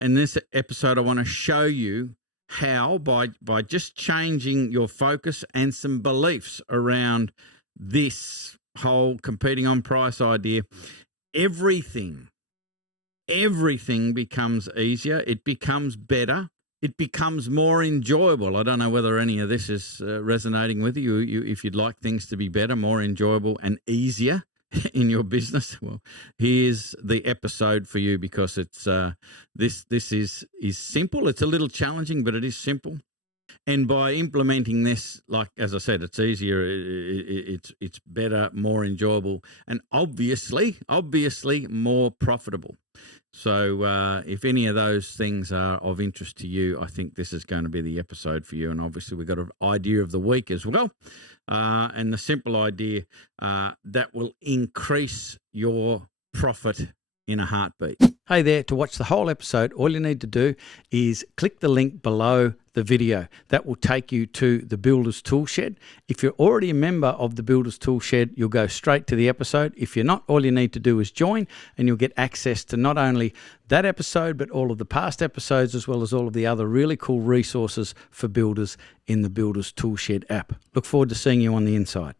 in this episode, I want to show you how by just changing your focus and some beliefs around this whole competing on price idea, everything becomes easier. It becomes better. It becomes more enjoyable. I don't know whether any of this is resonating with you. If you'd like things to be better, more enjoyable and easier in your business, well, here's the episode for you, because it's this is simple. It's a little challenging, but it is simple. And by implementing this, like as I said, it's easier, it's better, more enjoyable, and obviously more profitable. So if any of those things are of interest to you, I think this is going to be the episode for you. And obviously we've got an idea of the week as well. And the simple idea that will increase your profit in a heartbeat. Hey there, to watch the whole episode, all you need to do is click the link below the video. That will take you to the Builder's ToolShed. If you're already a member of the Builder's ToolShed, you'll go straight to the episode. If you're not, all you need to do is join, and you'll get access to not only that episode, but all of the past episodes, as well as all of the other really cool resources for builders in the Builder's ToolShed app. Look forward to seeing you on the inside.